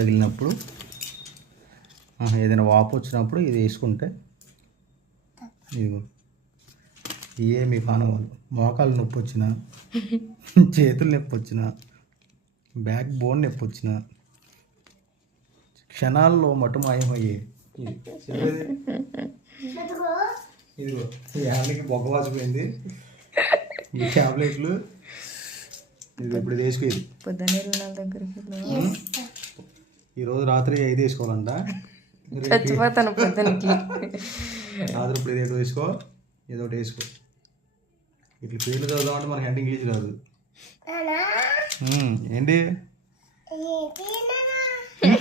తగిలినప్పుడు ఏదైనా వాపు వచ్చినప్పుడు ఇది వేసుకుంటే ఇదిగో ఇవే మీ పానవాళ్ళు మోకాలు నొప్పి వచ్చిన చేతులు నొప్పి వచ్చిన బ్యాక్ బోన్ నొప్పి వచ్చిన క్షణాల్లో మటు మాయమయ్యే. ఇది ఇదిగో ఈ బొగ్గ వాసిపోయింది. ఈ ట్యాబ్లెట్లు ఇది ఇప్పుడు వేసుకునేది పొద్దున్న దగ్గరికి ఈరోజు రాత్రి ఐదు వేసుకోవాలంట. చచ్చిపోతాను పొద్దునకి. రాత్రి ఇప్పుడు ఏదో వేసుకో ఏదో ఒకటి వేసుకో. ఇట్లా పేర్లు చదువుదామంటే మనకి అంటే ఇంగ్లీష్ రాదు ఉమ్, ఏంటి?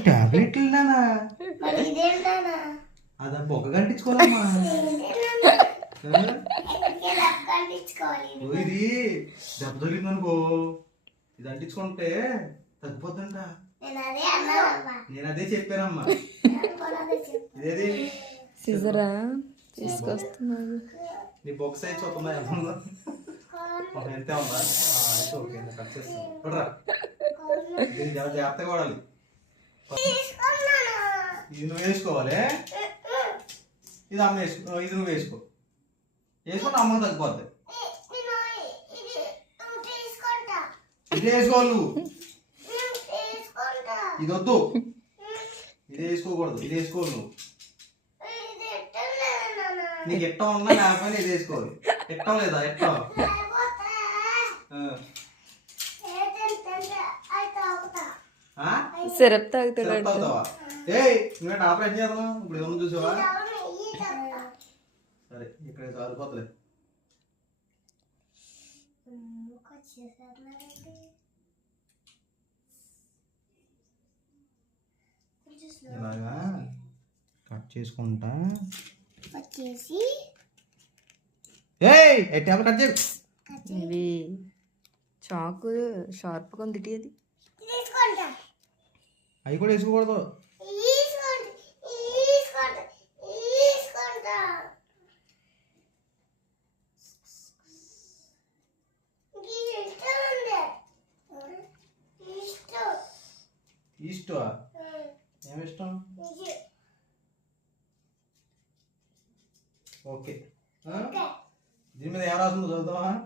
టాబ్లెట్లు నానా? అదా బొగ్గ కంటించుకోవాలమ్మా ఆ? ఓ, ఇది దెబ్బ తగిలింది అనుకో ఇది అంటించుకుంటే తగ్గిపోతుందంట నేను అదే చెప్పానమ్మా. ఇదేది? సిజరా తీసుకొస్తున్నాడు నీ బొక్క సైజ్ చూస్తుందా ఎంత ఒక ఎంత ఉందా? అయితే ఓకే కట్ చేస్తాను. దీన్ని జాగ్రత్తగా వాడాలి. ఇది నువ్వు వేసుకోవాలి ఇది అమ్మ వేసుకో ఇది నువ్వు వేసుకో. వేసుకుంటే అమ్మకి తగ్గిపోద్ది. ఇది వేసుకోవాలి నువ్వు. ఇది వద్దు ఇది వేసుకోకూడదు ఇది వేసుకోవాలి నువ్వు. నీకు ఎట్టం ఉన్నా లేకపోయినా ఇది వేసుకోవాలి. ఎట్టం లేదా ఎట్టం? ఆ? సిరప్ తాగుతాడు ఏయ్ నువ్వేంటి ఆపరేషన్ చేద్దాం ఇప్పుడు ఏమన్నా చూసావా? సరే ఇక్కడ సరిపోతలే ఇలాగా కట్ చేసుకుంటా. వచ్చేసి ఏయ్ ఏ టేబుల్ కట్ చేయ. ఇవి చాకు షార్ప్గా ఉంది అది. తీసుకుంటా. అవి కూడా వేసుకోకూడదు. తీసుకుంటా. తీసుకుంటా. తీసుకుంటా. ఇది ఇష్టం ఉంది ఇష్టం? ఇష్టమా ఏమి ఇష్టం ఇది ఓకే? దీని మీద ఏం రాస్తుందో చదువుతావా?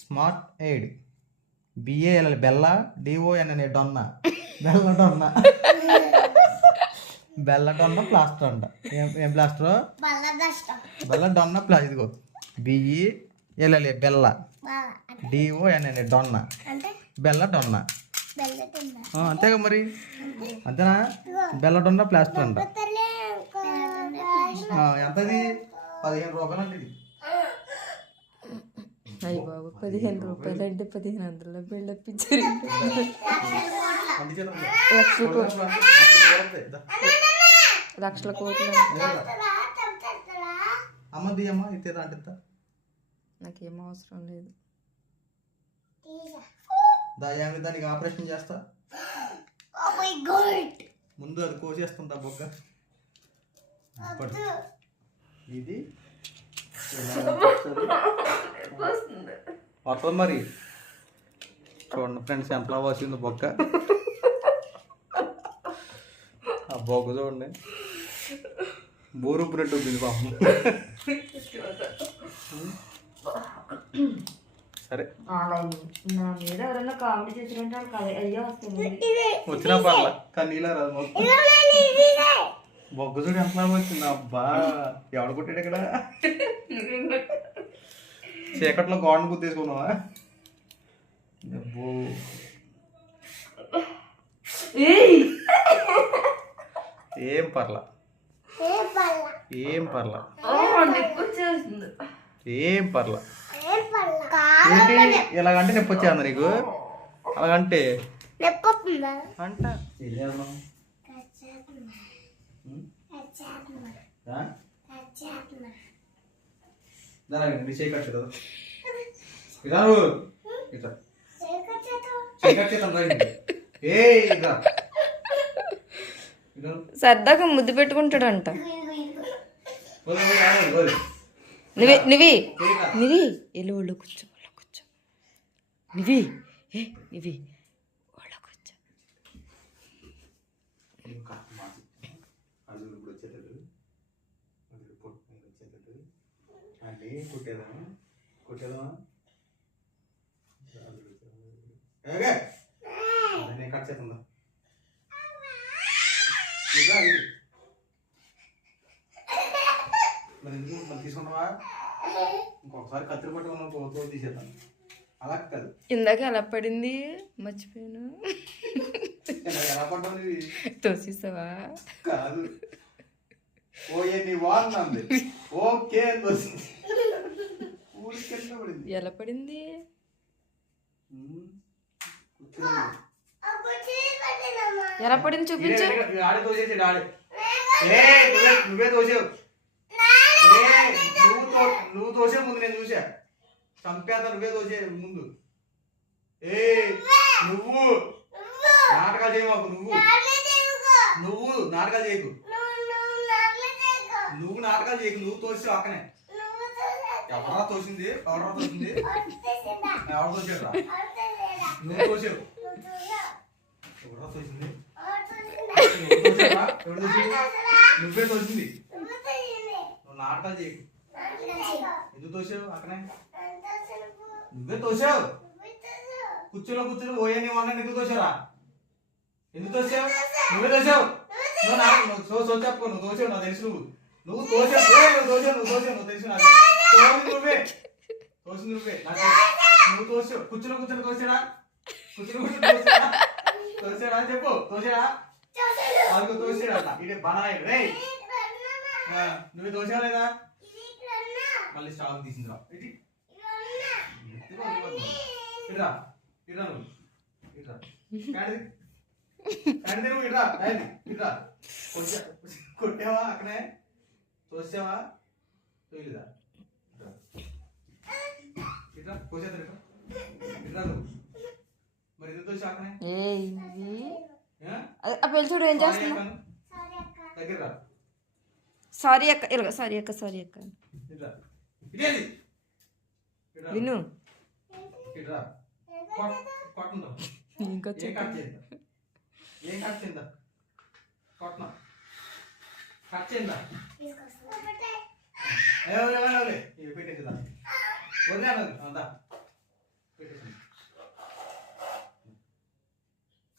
Smart aid. బిఏఎల్ బెల్ల డిఓఎన్ అనే డొన్న. బెల్ల డొన్న. బెల్ల డొన్న ప్లాస్టర్ అంట. ఏం ఏం ప్లాస్టర్? బల్ల బెల్ల డొన్న ప్లా ఇదిగో. బిఈ ఎల్ఎల్ఏ బెల్ల. బాగా డిఓఎన్ అనే డొన్న. బెల్ల డొన్న. అంతేగా మరి? అంతేనా? బెల్ల డొన్న ప్లాస్టర్ అంట. ఎంతది? పదిహేను రూపాయలు అంటే ఇది. అయ్యి బాబు పదిహేను రూపాయలు అంటే పదిహేను వందల బిల్డప్ ఇచ్చారు లక్షల కోట్లు. లక్షల కోట్లు అమ్మ దియమ్మ ఇస్తే అంటిస్తా నాకేం అవసరం లేదు. దయామి దానికి ఆపరేషన్ చేస్తా. Oh! ముందు అది కోసేస్తుందా బొగ్గ? ఇది? వస్తుంది. మరి. చూడండి ఫ్రెండ్స్ ఎంతలా వచ్చింది బొగ్గ ఆ బొగ్గ చూడండి. బోరుపునట్టు ఉంది పాపం. సరే. వచ్చినా పర్ల కానీ నీలా రాదు మొత్తం బొగ్గ చూడు ఎంత వచ్చింది. అబ్బా ఎవడు కొట్టాడు ఇక్కడ? చీకట్లో గోడను గుద్దేసుకున్నావా అబ్బో. ఏం పర్ల. ఏ పర్ల. ఏం పర్ల. ఏంటి ఇలాగంటే నొప్పి వచ్చేది నీకు. అలాగంటే? అంట. ఉం? కచ్చేతున్నా ఆ? కచ్చేతున్నా దారా నీ చేయి కట్టు కదా ఇదా నువ్వు ఇట్లా. చేయి. ఏ ఇదా సరదాగా ముద్దు పెట్టుకుంటాడంట. నువ్వే నువ్వి. నివి ఎల్లు ఒళ్ళు కూర్చో ఒళ్ళు కూర్చో. నివి ఏ నివి ఒళ్ళు కూర్చో ఇంకా మార్చి అది ఇప్పుడు వచ్చేటట్టు అది పొట్టు వచ్చేటట్టు అన్నీ కుట్టేదామా కుట్టేదామా నేను కట్ చేస్తుందా మరి ఎందుకు మరి తీసుకుంటావా? ఇంకొకసారి కత్తిరి పట్టుకున్న తో తీసేద్దాం. అలా కాదు. ఇందాక ఎలా పడింది మర్చిపోయాను. ఎలా పడ్డది తోసేసావా? కాదు. ఓ ఏ నీ వాడినంది ఓకే ఊరికెళ్ళి పడింది. ఎలా పడింది. ఎలా పడింది చూపించు. ఈడే, ఈడే, ఆడే తోసేసాడు ఆడే. ఏ నువ్వే తోసావు నువ్వు తో నువ్వు తోసే ముందు నేను చూసా. చంపేత నువ్వే తోసే ముందు. ఏ నువ్వు. నాటకాలు చేయమాకు నువ్వు. నువ్వు నాటకాలు చేయకు. నువ్వు నాటకాలు చేయకు. నువ్వు తోసావు అక్కనే. ఎవరా తోసింది? ఎవరా తోసింది? ఎవరు తోసాడు నువ్వు తోసావు. ఎవరా తోసింది? ఎవరు తోసింది? నువ్వే తోసింది. నువ్వు నాటకాలు చేయకు ఎందుకు తోసావు అక్కనే? నువ్వే తోసావు. కూర్చోలో కూర్చొని పోయని వాళ్ళని ఎందుకు తోసారా ఎందుకు తోసావు? నువ్వే తోసావు. నువ్వు నాకు నువ్వు సో సో నువ్వు తోసావు నాకు తెలుసు నువ్వు. నువ్వు తోసావు నువ్వు తోసావు నువ్వు తోసావు నువ్వు తెలుసు. నాకు నువ్వే. తోసింది నువ్వే. నువ్వు తోసావు కూర్చుని కూర్చొని తోసాడా కూర్చుని కూర్చొని తోసాడా తోసాడా చెప్పు. తోసాడా. నాకు తోసాడా ఇదే బనాయుడు రే నువ్వే తోసావా లేదా? మళ్ళీ స్టాక్ తీసిందిరా ఇది ఇట్రా ఇట్రా నువ్వు. ఇట్రా. కాడి కాడి నువ్వు ఇట్రా. డైలీ ఇట్రా. కొట్టా కొట్టావా అక్కడే? తోసావా? తోయలేదా? ఇట్రా కోసేద్దా ఇట్రా ఇట్రా నువ్వు మరి ఎందుకు తోసావు అక్కడే ఏ ఇది ఏ? అదే, ఆ పెళ్ళి చూడు ఏం సారీ చేస్తున్నా అక్కను. దగ్గర రా సారీ అక్క ఇలాగ సారీ అక్క సారీ అక్క ఇట్రా ఇదేది ఇట్రా విను ఇట్రా కొట్ కొట్టుందా ఇంకా ఏం కట్ చేద్దాం ఏం వదిలేను. అంతా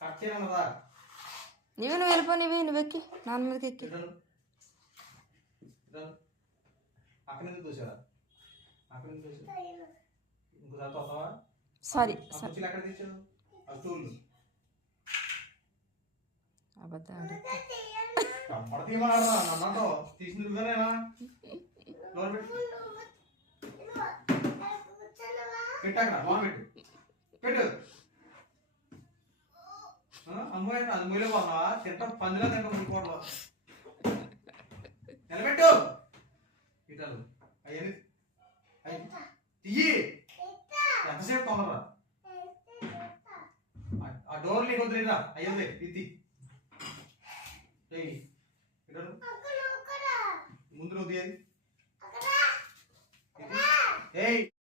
కట్ చేయమన్నదా నీవి నువ్వు వెళ్ళిపో నీవి నువ్వు ఎక్కి. నాన్న మీదకి ఎక్కి. ఇట్రాను ఇట్రాను అక్కడ నుంచి చూసారా అక్కడ నుంచి చూసా ఇంకోసారి వస్తావా? సారీ ఆ స్టూల్. కమ్మడ పెట్టాకరా అక్కడ పెట్టు. పెట్టు. అమ్మాయి అది మూలే పోతున్నావా తింటా పందిలో తింటా మునుకోవడం నిలబెట్టు. ఇటాలు అవన్నీ అయ్యి తీయి. ఎంతసేపు తొందరరా? ఆ- డోర్ లీక్ వదిలేరా అయ్యింది ఇది